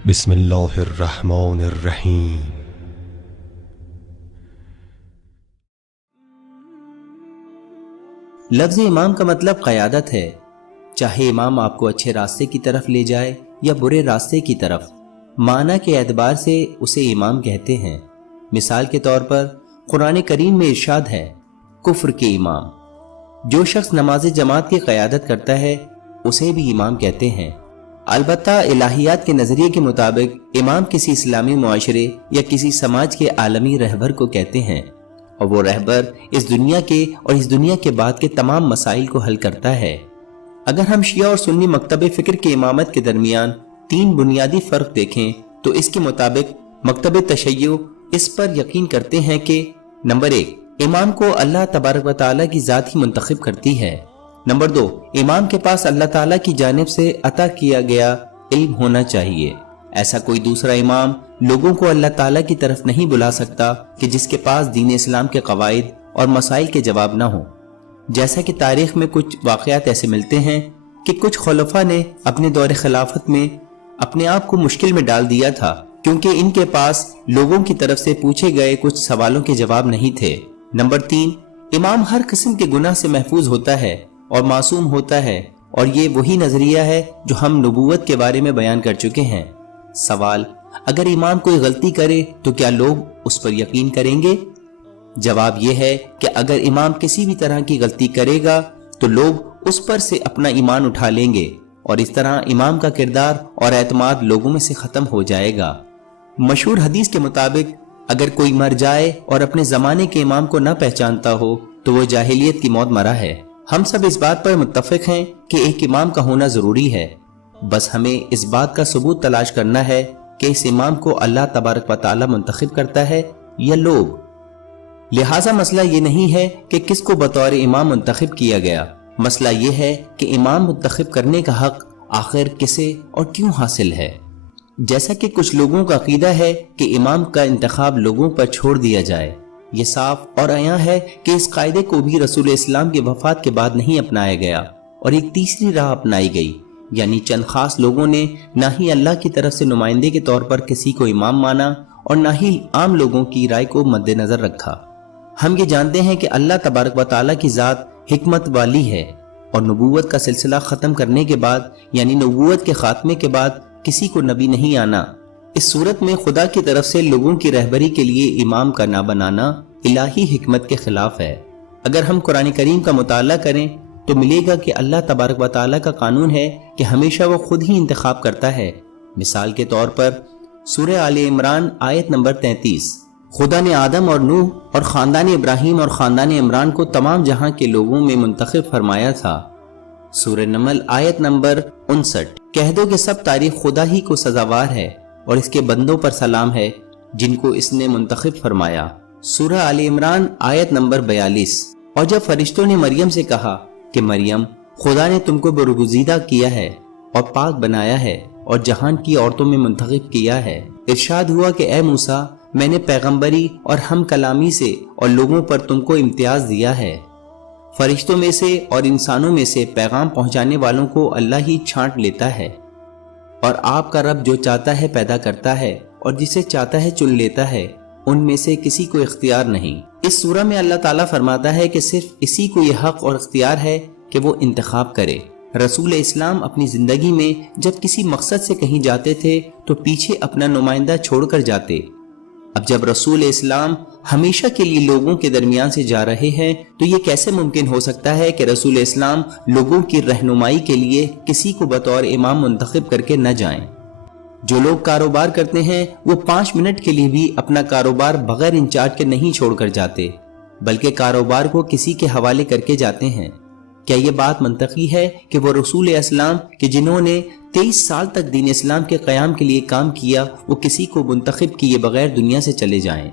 بسم اللہ الرحمن الرحیم۔ لفظ امام کا مطلب قیادت ہے، چاہے امام آپ کو اچھے راستے کی طرف لے جائے یا برے راستے کی طرف، معنی کے اعتبار سے اسے امام کہتے ہیں۔ مثال کے طور پر قرآن کریم میں ارشاد ہے، کفر کے امام۔ جو شخص نماز جماعت کی قیادت کرتا ہے اسے بھی امام کہتے ہیں۔ البتہ الہیات کے نظریے کے مطابق امام کسی اسلامی معاشرے یا کسی سماج کے عالمی رہبر کو کہتے ہیں، اور وہ رہبر اس دنیا کے اور اس دنیا کے بعد کے تمام مسائل کو حل کرتا ہے۔ اگر ہم شیعہ اور سنی مکتب فکر کے امامت کے درمیان 3 بنیادی فرق دیکھیں تو اس کے مطابق مکتب تشیع اس پر یقین کرتے ہیں کہ نمبر 1، امام کو اللہ تبارک و تعالیٰ کی ذات ہی منتخب کرتی ہے۔ نمبر 2، امام کے پاس اللہ تعالیٰ کی جانب سے عطا کیا گیا علم ہونا چاہیے۔ ایسا کوئی دوسرا امام لوگوں کو اللہ تعالیٰ کی طرف نہیں بلا سکتا کہ جس کے پاس دین اسلام کے قواعد اور مسائل کے جواب نہ ہوں۔ جیسا کہ تاریخ میں کچھ واقعات ایسے ملتے ہیں کہ کچھ خلفاء نے اپنے دور خلافت میں اپنے آپ کو مشکل میں ڈال دیا تھا، کیونکہ ان کے پاس لوگوں کی طرف سے پوچھے گئے کچھ سوالوں کے جواب نہیں تھے۔ نمبر 3، امام ہر قسم کے گناہ سے محفوظ ہوتا ہے اور معصوم ہوتا ہے، اور یہ وہی نظریہ ہے جو ہم نبوت کے بارے میں بیان کر چکے ہیں۔ سوال، اگر امام کوئی غلطی کرے تو کیا لوگ اس پر یقین کریں گے؟ جواب یہ ہے کہ اگر امام کسی بھی طرح کی غلطی کرے گا تو لوگ اس پر سے اپنا ایمان اٹھا لیں گے، اور اس طرح امام کا کردار اور اعتماد لوگوں میں سے ختم ہو جائے گا۔ مشہور حدیث کے مطابق اگر کوئی مر جائے اور اپنے زمانے کے امام کو نہ پہچانتا ہو تو وہ جاہلیت کی موت مرا ہے۔ ہم سب اس بات پر متفق ہیں کہ ایک امام کا ہونا ضروری ہے، بس ہمیں اس بات کا ثبوت تلاش کرنا ہے کہ اس امام کو اللہ تبارک و تعالیٰ منتخب کرتا ہے یا لوگ۔ لہٰذا مسئلہ یہ نہیں ہے کہ کس کو بطور امام منتخب کیا گیا، مسئلہ یہ ہے کہ امام منتخب کرنے کا حق آخر کسے اور کیوں حاصل ہے۔ جیسا کہ کچھ لوگوں کا عقیدہ ہے کہ امام کا انتخاب لوگوں پر چھوڑ دیا جائے، یہ صاف اور عیاں ہے کہ اس قاعدے کو بھی رسول اسلام کی وفات کے بعد نہیں اپنایا گیا، اور ایک تیسری راہ اپنائی گئی، یعنی چند خاص لوگوں نے نہ ہی اللہ کی طرف سے نمائندے کے طور پر کسی کو امام مانا اور نہ ہی عام لوگوں کی رائے کو مد نظر رکھا۔ ہم یہ جانتے ہیں کہ اللہ تبارک و تعالیٰ کی ذات حکمت والی ہے، اور نبوت کا سلسلہ ختم کرنے کے بعد، یعنی نبوت کے خاتمے کے بعد کسی کو نبی نہیں آنا۔ اس صورت میں خدا کی طرف سے لوگوں کی رہبری کے لیے امام کا نہ بنانا الہی حکمت کے خلاف ہے۔ اگر ہم قرآن کریم کا مطالعہ کریں تو ملے گا کہ اللہ تبارک و تعالیٰ کا قانون ہے کہ ہمیشہ وہ خود ہی انتخاب کرتا ہے۔ مثال کے طور پر سورہ آل عمران آیت نمبر 33، خدا نے آدم اور نوح اور خاندان ابراہیم اور خاندان عمران کو تمام جہاں کے لوگوں میں منتخب فرمایا تھا۔ سورہ نمل آیت نمبر 59، کہہ دو کہ سب تعریف خدا ہی کو سزاوار ہے اور اس کے بندوں پر سلام ہے جن کو اس نے منتخب فرمایا۔ سورہ آل عمران آیت نمبر 42، اور جب فرشتوں نے مریم سے کہا کہ مریم، خدا نے تم کو برگزیدہ کیا ہے اور پاک بنایا ہے اور جہان کی عورتوں میں منتخب کیا ہے، ارشاد ہوا کہ اے موسیٰ، میں نے پیغمبری اور ہم کلامی سے اور لوگوں پر تم کو امتیاز دیا ہے۔ فرشتوں میں سے اور انسانوں میں سے پیغام پہنچانے والوں کو اللہ ہی چھانٹ لیتا ہے، اور آپ کا رب جو چاہتا ہے پیدا کرتا ہے اور جسے چاہتا ہے چن لیتا ہے، ان میں سے کسی کو اختیار نہیں۔ اس سورہ میں اللہ تعالیٰ فرماتا ہے کہ صرف اسی کو یہ حق اور اختیار ہے کہ وہ انتخاب کرے۔ رسول اسلام اپنی زندگی میں جب کسی مقصد سے کہیں جاتے تھے تو پیچھے اپنا نمائندہ چھوڑ کر جاتے۔ اب جب رسول اسلام ہمیشہ کے لیے لوگوں کے درمیان سے جا رہے ہیں تو یہ کیسے ممکن ہو سکتا ہے کہ رسول اسلام لوگوں کی رہنمائی کے لیے کسی کو بطور امام منتخب کر کے نہ جائیں؟ جو لوگ کاروبار کرتے ہیں وہ 5 منٹ کے لیے بھی اپنا کاروبار بغیر انچارج کے نہیں چھوڑ کر جاتے، بلکہ کاروبار کو کسی کے حوالے کر کے جاتے ہیں۔ کیا یہ بات منطقی ہے کہ وہ رسول اسلام کہ جنہوں نے 23 سال تک دین اسلام کے قیام کے لیے کام کیا، وہ کسی کو منتخب کیے بغیر دنیا سے چلے جائیں؟